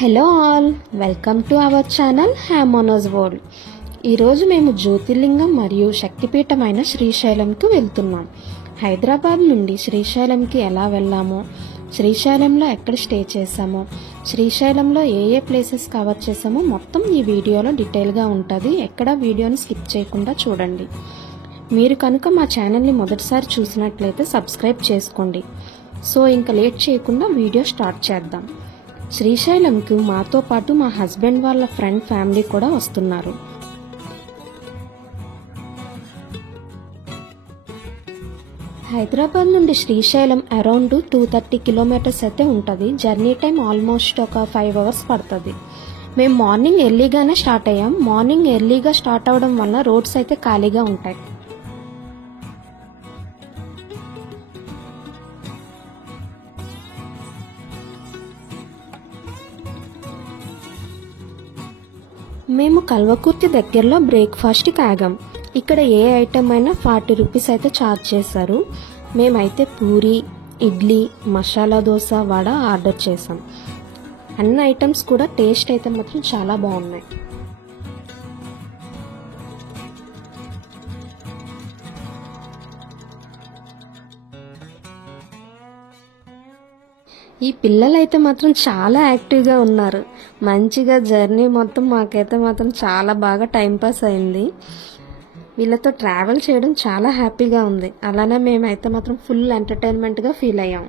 Hello all, welcome to our channel హ్యామోనోస్ world. ఈరోజు మేము జ్యోతిర్లింగం మరియు శక్తిపీఠమైన శ్రీశైలంకు వెళ్తున్నాం. హైదరాబాద్ నుండి శ్రీశైలంకి ఎలా వెళ్ళామో, శ్రీశైలంలో ఎక్కడ స్టే చేసామో, శ్రీశైలంలో ఏ ప్లేసెస్ కవర్ చేసామో మొత్తం ఈ వీడియోలో డీటెయిల్గా ఉంటుంది. ఎక్కడ వీడియోని స్కిప్ చేయకుండా చూడండి. మీరు కనుక మా ఛానల్ని మొదటిసారి చూసినట్లయితే సబ్స్క్రైబ్ చేసుకోండి. సో ఇంకా లేట్ చేయకుండా వీడియో స్టార్ట్ చేద్దాం. శ్రీశైలంకు మాతో పాటు మా హస్బెండ్ వాళ్ళ ఫ్రెండ్ ఫ్యామిలీ కూడా వస్తున్నారు. హైదరాబాద్ నుండి శ్రీశైలం అరౌండ్ 230 కిలోమీటర్స్ అయితే ఉంటుంది. జర్నీ టైం ఆల్మోస్ట్ ఒక 5 అవర్స్ పడుతుంది. మేము మార్నింగ్ ఎర్లీగానే స్టార్ట్ అయ్యాం. మార్నింగ్ ఎర్లీగా స్టార్ట్ అవడం వల్ల రోడ్స్ అయితే ఖాళీగా ఉంటాయి. మేము కల్వకుర్తి దగ్గరలో బ్రేక్ఫాస్ట్కి ఆగాం. ఇక్కడ ఏ ఐటమ్ అయినా 40 రూపీస్ అయితే ఛార్జ్ చేశారు. మేమైతే పూరి, ఇడ్లీ, మసాలా దోశ, వడ ఆర్డర్ చేసాం. అన్ని ఐటమ్స్ కూడా టేస్ట్ అయితే మాత్రం చాలా బాగున్నాయి. ఈ పిల్లలైతే మాత్రం చాలా యాక్టివ్గా ఉన్నారు. మంచిగా జర్నీ మొత్తం మాకైతే మాత్రం చాలా బాగా టైంపాస్ అయింది. వీళ్ళతో ట్రావెల్ చేయడం చాలా హ్యాపీగా ఉంది. అలానే మేమైతే మాత్రం ఫుల్ ఎంటర్టైన్మెంట్గా ఫీల్ అయ్యాం.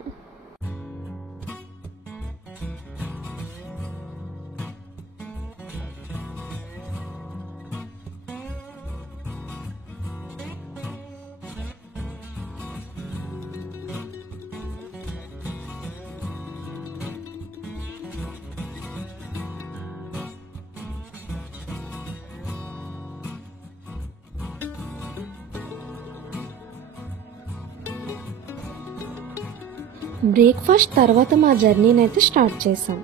బ్రేక్ఫాస్ట్ తర్వాత మా జర్నీని అయితే స్టార్ట్ చేసాం.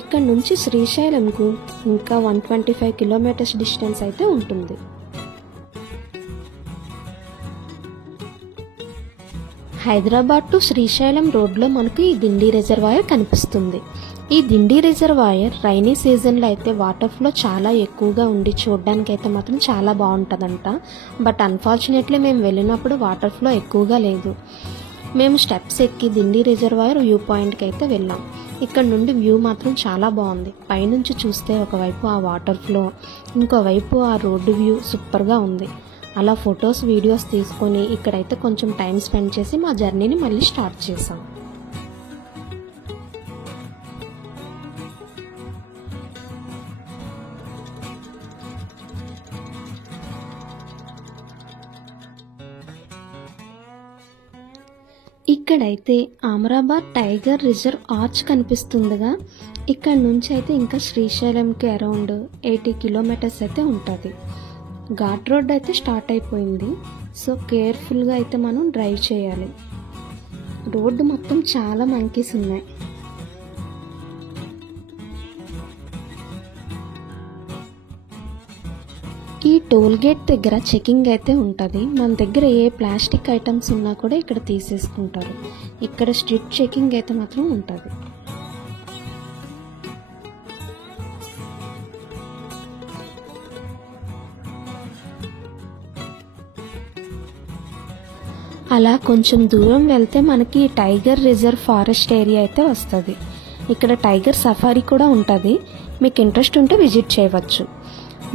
ఇక్కడ నుంచి శ్రీశైలంకు ఇంకా 125 కిలోమీటర్స్ డిస్టెన్స్ అయితే ఉంటుంది. హైదరాబాద్ టు శ్రీశైలం రోడ్లో మనకు ఈ దిండి రిజర్వాయర్ కనిపిస్తుంది. ఈ దిండి రిజర్వాయర్ రైనీ సీజన్లో అయితే వాటర్ ఫ్లో చాలా ఎక్కువగా ఉండి చూడడానికి అయితే మాత్రం చాలా బాగుంటుందంట. బట్ అన్ఫార్చునేట్లీ మేము వెళ్ళినప్పుడు వాటర్ ఫ్లో ఎక్కువగా లేదు. మేము స్టెప్స్ ఎక్కి దిండి రిజర్వాయర్ వ్యూ పాయింట్కి అయితే వెళ్ళాం. ఇక్కడ నుండి వ్యూ మాత్రం చాలా బాగుంది. పైనుంచి చూస్తే ఒకవైపు ఆ వాటర్ ఫ్లో, ఇంకోవైపు ఆ రోడ్డు వ్యూ సూపర్గా ఉంది. అలా ఫొటోస్, వీడియోస్ తీసుకొని ఇక్కడైతే కొంచెం టైం స్పెండ్ చేసి మా జర్నీని మళ్ళీ స్టార్ట్ చేసాం. ఇక్కడైతే అమరాబాద్ టైగర్ రిజర్వ్ ఆర్చ్ కనిపిస్తుందిగా. ఇక్కడ నుంచి అయితే ఇంకా శ్రీశైలంకి అరౌండ్ 80 కిలోమీటర్స్ అయితే ఉంటుంది. ఘాట్ రోడ్ అయితే స్టార్ట్ అయిపోయింది. సో కేర్ఫుల్గా అయితే మనం డ్రైవ్ చేయాలి. రోడ్డు మొత్తం చాలా మంకీస్ ఉన్నాయి. ఈ టోల్ గేట్ దగ్గర చెకింగ్ అయితే ఉంటుంది. మన దగ్గర ఏ ప్లాస్టిక్ ఐటమ్స్ ఉన్నా కూడా ఇక్కడ తీసేసుకుంటారు. ఇక్కడ స్ట్రిక్ట్ చెకింగ్ అయితే మాత్రం ఉంటుంది. అలా కొంచెం దూరం వెళ్తే మనకి టైగర్ రిజర్వ్ ఫారెస్ట్ ఏరియా అయితే వస్తుంది. ఇక్కడ టైగర్ సఫారీ కూడా ఉంటుంది. మీకు ఇంట్రెస్ట్ ఉంటే విజిట్ చేయవచ్చు.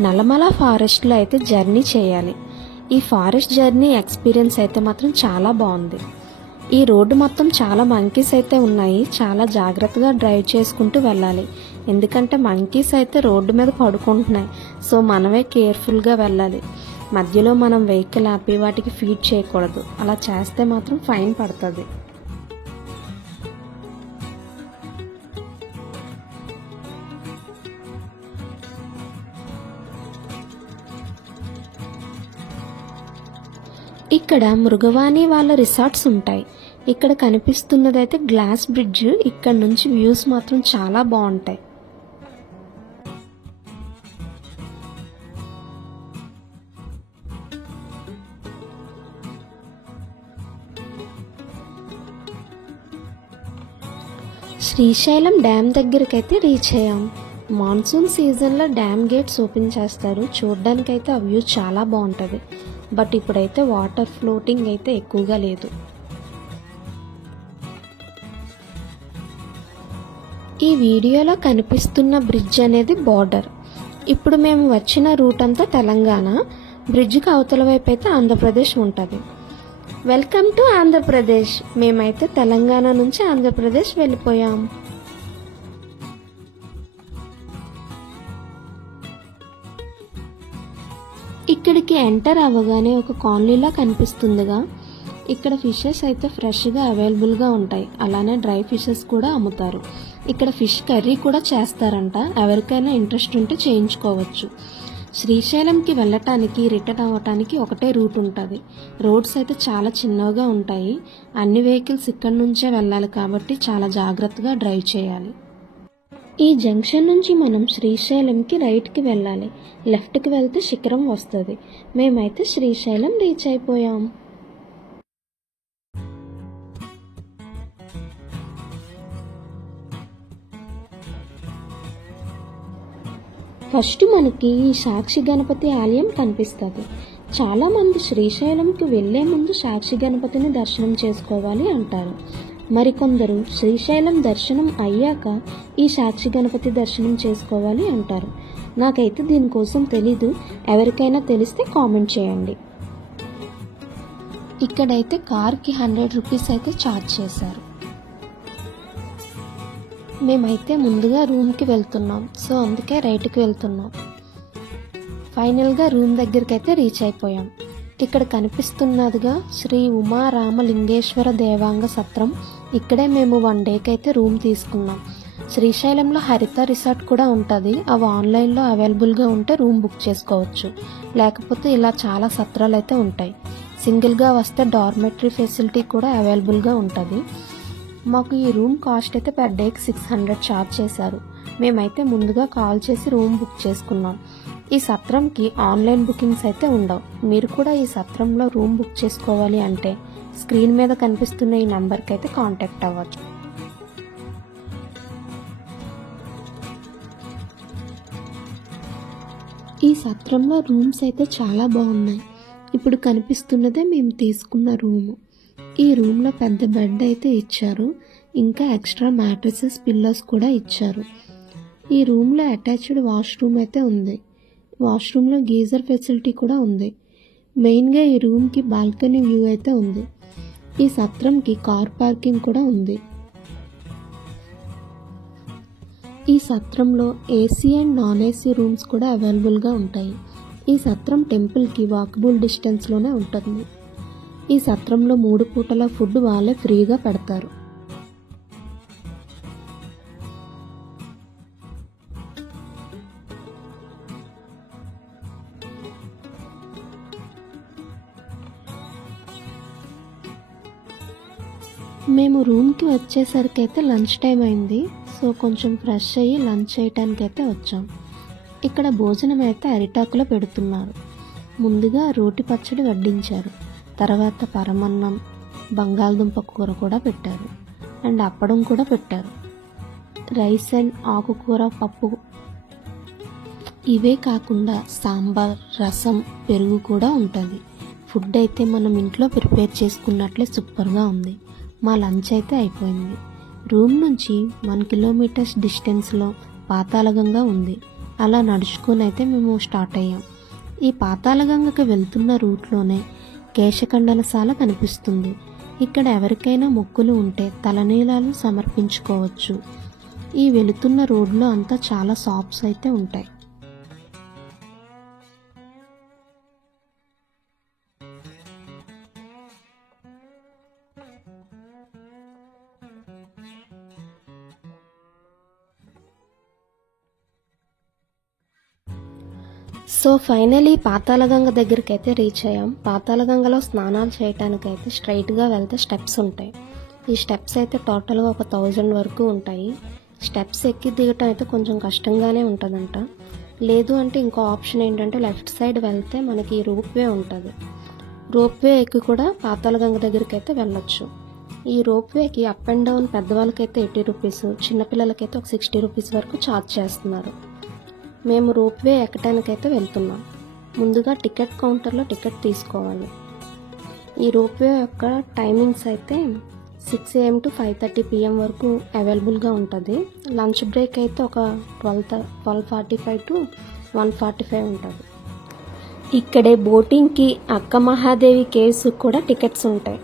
నల్లమల ఫారెస్ట్లో అయితే జర్నీ చేయాలి. ఈ ఫారెస్ట్ జర్నీ ఎక్స్పీరియన్స్ అయితే మాత్రం చాలా బాగుంది. ఈ రోడ్డు మొత్తం చాలా మంకీస్ అయితే ఉన్నాయి. చాలా జాగ్రత్తగా డ్రైవ్ చేసుకుంటూ వెళ్ళాలి. ఎందుకంటే మంకీస్ అయితే రోడ్డు మీద పడుకుంటున్నాయి. సో మనమే కేర్ఫుల్గా వెళ్ళాలి. మధ్యలో మనం వెహికల్ ఆపి వాటికి ఫీడ్ చేయకూడదు. అలా చేస్తే మాత్రం ఫైన్ పడుతుంది. ఇక్కడ మృగవాణి వాళ్ళ రిసార్ట్స్ ఉంటాయి. ఇక్కడ కనిపిస్తున్నదైతే గ్లాస్ బ్రిడ్జ్. ఇక్కడ నుంచి వ్యూస్ మాత్రం చాలా బాగుంటాయి. శ్రీశైలం డ్యామ్ దగ్గరకైతే రీచ్ అయ్యాం. మాన్సూన్ సీజన్లో డ్యామ్ గేట్స్ ఓపెన్ చేస్తారు. చూడడానికైతే ఆ వ్యూ చాలా బాగుంటుంది. బట్ ఇప్పుడైతే వాటర్ ఫ్లోటింగ్ అయితే ఎక్కువగా లేదు. ఈ వీడియోలో కనిపిస్తున్న బ్రిడ్జ్ అనేది బార్డర్. ఇప్పుడు మేము వచ్చిన రూట్ అంతా తెలంగాణ. బ్రిడ్జ్కి అవతల వైపు అయితే ఆంధ్రప్రదేశ్ ఉంటుంది. Welcome to Andhra Pradesh. మేమైతే తెలంగాణ నుంచి ఆంధ్రప్రదేశ్ వెళ్ళిపోయాం. ఇక్కడికి ఎంటర్ అవ్వగానే ఒక కాలనీలా కనిపిస్తుందిగా. ఇక్కడ ఫిషెస్ అయితే ఫ్రెష్గా అవైలబుల్గా ఉంటాయి. అలానే డ్రై ఫిషెస్ కూడా అమ్ముతారు. ఇక్కడ ఫిష్ కర్రీ కూడా చేస్తారంట. ఎవరికైనా ఇంట్రెస్ట్ ఉంటే చేయించుకోవచ్చు. శ్రీశైలంకి వెళ్ళటానికి రిటర్న్ అవ్వటానికి ఒకటే రూట్ ఉంటుంది. రోడ్స్ అయితే చాలా చిన్నగా ఉంటాయి. అన్ని వెహికల్స్ ఇక్కడి నుంచే వెళ్ళాలి కాబట్టి చాలా జాగ్రత్తగా డ్రైవ్ చేయాలి. ఈ జంక్షన్ నుంచి మనం శ్రీశైలంకి రైట్కి వెళ్ళాలి. లెఫ్ట్కి వెళ్తే శిఖరం వస్తుంది. మేమైతే శ్రీశైలం రీచ్ అయిపోయాం. ఫస్ట్ మనకి ఈ సాక్షి గణపతి ఆలయం కనిపిస్తుంది. చాలామంది శ్రీశైలంకి వెళ్లే ముందు సాక్షి గణపతిని దర్శనం చేసుకోవాలి అంటారు. మరికొందరు శ్రీశైలం దర్శనం అయ్యాక ఈ సాక్షి గణపతి దర్శనం చేసుకోవాలి అంటారు. నాకైతే దీనికోసం తెలీదు. ఎవరికైనా తెలిస్తే కామెంట్ చేయండి. ఇక్కడైతే కార్కి 100 రూపీస్ అయితే ఛార్జ్ చేశారు. మేమైతే ముందుగా రూమ్కి వెళ్తున్నాం. సో అందుకే రైట్కి వెళ్తున్నాం. ఫైనల్గా రూమ్ దగ్గరికి అయితే రీచ్ అయిపోయాం. ఇక్కడ కనిపిస్తున్నదిగా శ్రీ ఉమారామలింగేశ్వర దేవాంగ సత్రం. ఇక్కడే మేము 1 డేకి అయితే రూమ్ తీసుకున్నాం. శ్రీశైలంలో హరిత రిసార్ట్ కూడా ఉంటుంది. అవి ఆన్లైన్లో అవైలబుల్గా ఉంటే రూమ్ బుక్ చేసుకోవచ్చు. లేకపోతే ఇలా చాలా సత్రాలు అయితే ఉంటాయి. సింగిల్గా వస్తే డార్మెటరీ ఫెసిలిటీ కూడా అవైలబుల్గా ఉంటుంది. మాకు ఈ రూమ్ కాస్ట్ అయితే పర్ డేకి 600 ఛార్జ్ చేశారు. మేమైతే ముందుగా కాల్ చేసి రూమ్ బుక్ చేసుకున్నాం. ఈ సత్రంకి ఆన్లైన్ బుకింగ్స్ అయితే ఉండవు. మీరు కూడా ఈ సత్రంలో రూమ్ బుక్ చేసుకోవాలి అంటే స్క్రీన్ మీద కనిపిస్తున్న ఈ నెంబర్కి అయితే కాంటాక్ట్ అవ్వచ్చు. ఈ సత్రంలో రూమ్స్ అయితే చాలా బాగున్నాయి. ఇప్పుడు కనిపిస్తున్నదే మేము తీసుకున్న రూము. ఈ రూమ్లో పెద్ద బెడ్ అయితే ఇచ్చారు. ఇంకా ఎక్స్ట్రా మ్యాట్రసెస్, పిల్లోస్ కూడా ఇచ్చారు. ఈ రూమ్లో అటాచ్డ్ వాష్రూమ్ అయితే ఉంది. వాష్రూమ్లో గీజర్ ఫెసిలిటీ కూడా ఉంది. మెయిన్గా ఈ రూమ్కి బాల్కనీ వ్యూ అయితే ఉంది. ఈ సత్రంకి కార్ పార్కింగ్ కూడా ఉంది. ఈ సత్రంలో AC and non AC rooms కూడా అవైలబుల్గా ఉంటాయి. ఈ సత్రం టెంపుల్కి వాకబుల్ డిస్టెన్స్లోనే ఉంటుంది. ఈ సత్రంలో 3 పూటల ఫుడ్ వాళ్ళే ఫ్రీగా పెడతారు. మేము రూమ్కి వచ్చేసరికి అయితే లంచ్ టైం అయింది. సో కొంచెం ఫ్రెష్ అయ్యి లంచ్ చేయటానికి అయితే వచ్చాం. ఇక్కడ భోజనం అయితే అరిటాకులో పెడుతున్నారు. ముందుగా రోటి పచ్చడి వడ్డించారు. తర్వాత పరమన్నం, బంగాళదుంప కూర కూడా పెట్టారు. అండ్ అప్పడం కూడా పెట్టారు. రైస్ అండ్ ఆకుకూర, పప్పు. ఇవే కాకుండా సాంబార్, రసం, పెరుగు కూడా ఉంటుంది. ఫుడ్ అయితే మనం ఇంట్లో ప్రిపేర్ చేసుకున్నట్లే సూపర్గా ఉంది. మా లంచ్ అయితే అయిపోయింది. రూమ్ నుంచి 1 కిలోమీటర్స్ డిస్టెన్స్లో పాతాళగంగ ఉంది. అలా నడుచుకొని అయితే మేము స్టార్ట్ అయ్యాం. ఈ పాతాళగంగకి వెళ్తున్న రూట్లోనే కేశఖండనశాల కనిపిస్తుంది. ఇక్కడ ఎవరికైనా మొక్కులు ఉంటే తలనీలాలు సమర్పించుకోవచ్చు. ఈ వెళుతున్న రోడ్లో అంతా చాలా షాప్స్ అయితే ఉంటాయి. సో ఫైనలీ పాతాళగంగ దగ్గరికి అయితే రీచ్ అయ్యాం. పాతాళగంగలో స్నానాలు చేయటానికైతే స్ట్రైట్గా వెళ్తే స్టెప్స్ ఉంటాయి. ఈ స్టెప్స్ అయితే టోటల్గా ఒక 1000 వరకు ఉంటాయి. స్టెప్స్ ఎక్కి దిగటం అయితే కొంచెం కష్టంగానే ఉంటుందంట. లేదు అంటే ఇంకో ఆప్షన్ ఏంటంటే లెఫ్ట్ సైడ్ వెళ్తే మనకి రోప్వే ఉంటుంది. రోప్వే ఎక్కి కూడా పాతాళగంగ దగ్గరికి అయితే వెళ్ళొచ్చు. ఈ రోప్వేకి అప్ అండ్ డౌన్ పెద్దవాళ్ళకైతే 80 రూపీస్, చిన్నపిల్లలకైతే ఒక 60 రూపీస్ వరకు ఛార్జ్ చేస్తున్నారు. మేము రోప్వే ఎక్కడానికైతే వెళ్తున్నాం. ముందుగా టికెట్ కౌంటర్లో టికెట్ తీసుకోవాలి. ఈ రోప్వే యొక్క టైమింగ్స్ అయితే 6 AM to 5:30 PM వరకు అవైలబుల్గా ఉంటుంది. లంచ్ బ్రేక్ అయితే ఒక 12:45 to 1:45 ఉంటుంది. ఇక్కడే బోటింగ్కి అక్క మహాదేవి కేవ్స్ కూడా టికెట్స్ ఉంటాయి.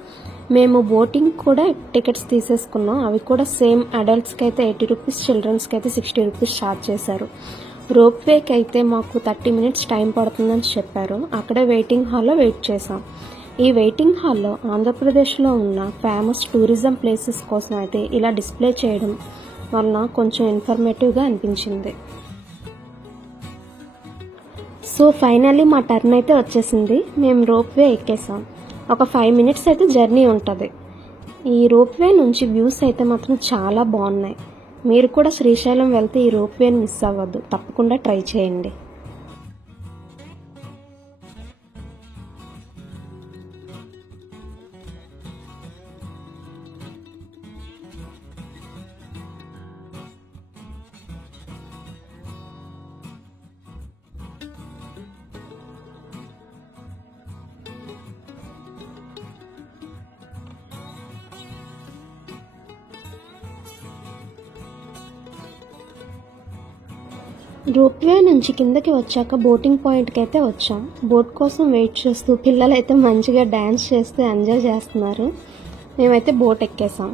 మేము బోటింగ్ కూడా టికెట్స్ తీసేసుకున్నాం. అవి కూడా సేమ్ అడల్ట్స్కి అయితే 80 రూపీస్, చిల్డ్రన్స్కి అయితే 60 రూపీస్ ఛార్జ్ చేశారు. రోప్వేకి అయితే మాకు 30 minutes టైం పడుతుందని చెప్పారు. అక్కడే వెయిటింగ్ హాల్లో వెయిట్ చేసాం. ఈ వెయిటింగ్ హాల్లో ఆంధ్రప్రదేశ్లో ఉన్న ఫేమస్ టూరిజం ప్లేసెస్ కోసం అయితే ఇలా డిస్ప్లే చేయడం వలన కొంచెం ఇన్ఫర్మేటివ్గా అనిపించింది. సో ఫైనల్లీ మా టర్న్ అయితే వచ్చేసింది. మేము రోప్వే ఎక్కేసాం. ఒక 5 minutes అయితే జర్నీ ఉంటుంది. ఈ రోప్వే నుంచి వ్యూస్ అయితే మాత్రం చాలా బాగున్నాయి. మీరు కూడా శ్రీశైలం వెళ్తే ఈ రోప్వేని మిస్ అవ్వద్దు, తప్పకుండా ట్రై చేయండి. రోప్వే నుంచి కిందకి వచ్చాక బోటింగ్ పాయింట్కి అయితే వచ్చాం. బోట్ కోసం వెయిట్ చేస్తూ పిల్లలు అయితే మంచిగా డ్యాన్స్ చేస్తూ ఎంజాయ్ చేస్తున్నారు. మేమైతే బోట్ ఎక్కేసాం.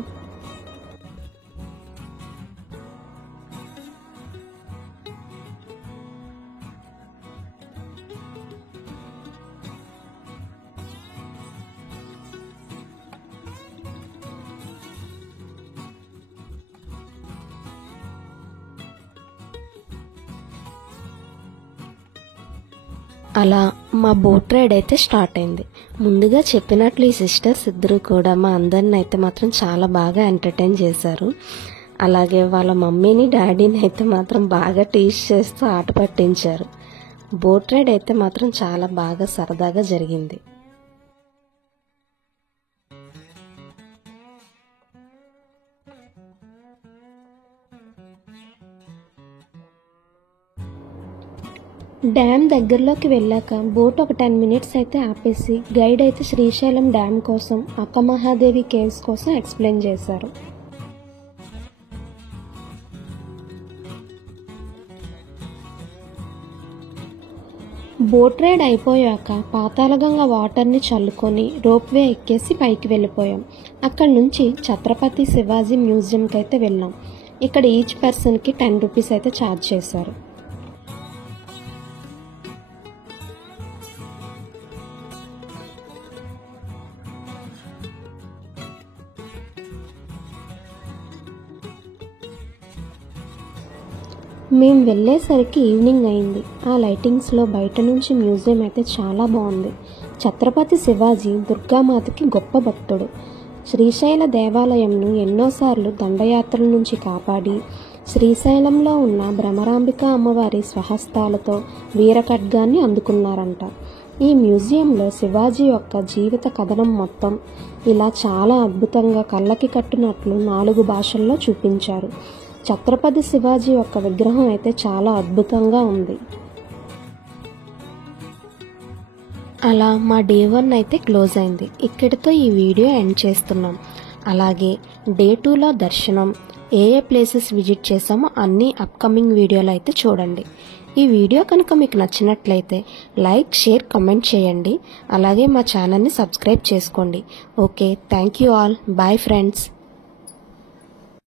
అలా మా బోట్ రైడ్ అయితే స్టార్ట్ అయింది. ముందుగా చెప్పినట్లు ఈ సిస్టర్స్ ఇద్దరు కూడా మా అందరిని అయితే మాత్రం చాలా బాగా ఎంటర్టైన్ చేశారు. అలాగే వాళ్ళ మమ్మీని డాడీని అయితే మాత్రం బాగా టీచ్ చేస్తూ ఆట పట్టించారు. బోట్ రైడ్ అయితే మాత్రం చాలా బాగా సరదాగా జరిగింది. డ్యామ్ దగ్గరలోకి వెళ్ళాక బోట్ ఒక 10 minutes అయితే ఆపేసి గైడ్ అయితే శ్రీశైలం డ్యామ్ కోసం, అక్క మహాదేవి కేవ్స్ కోసం ఎక్స్ప్లెయిన్ చేశారు. బోట్ రైడ్ అయిపోయాక పాతాళగంగ వాటర్ని చల్లుకొని రోప్వే ఎక్కేసి పైకి వెళ్ళిపోయాం. అక్కడ నుంచి ఛత్రపతి శివాజీ మ్యూజియంకి అయితే వెళ్ళాం. ఇక్కడ ఈచ్ పర్సన్కి 10 రూపీస్ అయితే ఛార్జ్ చేశారు. మేము వెళ్ళేసరికి ఈవినింగ్ అయింది. ఆ లైటింగ్స్లో బయట నుంచి మ్యూజియం అయితే చాలా బాగుంది. ఛత్రపతి శివాజీ దుర్గామాతకి గొప్ప భక్తుడు. శ్రీశైల దేవాలయంను ఎన్నోసార్లు దండయాత్రల నుంచి కాపాడి శ్రీశైలంలో ఉన్న భ్రమరాంబిక అమ్మవారి స్వహస్తాలతో వీరఖడ్గాన్ని అందుకున్నారంట. ఈ మ్యూజియంలో శివాజీ యొక్క జీవిత కథనం మొత్తం ఇలా చాలా అద్భుతంగా కళ్ళకి కట్టినట్లు 4 భాషల్లో చూపించారు. ఛత్రపతి శివాజీ యొక్క విగ్రహం అయితే చాలా అద్భుతంగా ఉంది. అలా మా డే 1 అయితే క్లోజ్ అయింది. ఇక్కడితో ఈ వీడియో ఎండ్ చేస్తున్నాం. అలాగే డే 2లో దర్శనం, ఏ ప్లేసెస్ విజిట్ చేసామో అన్నీ అప్కమింగ్ వీడియోలో అయితే చూడండి. ఈ వీడియో కనుక మీకు నచ్చినట్లయితే లైక్, షేర్, కమెంట్ చేయండి. అలాగే మా ఛానల్ని సబ్స్క్రైబ్ చేసుకోండి. Okay, thank you all. Bye friends.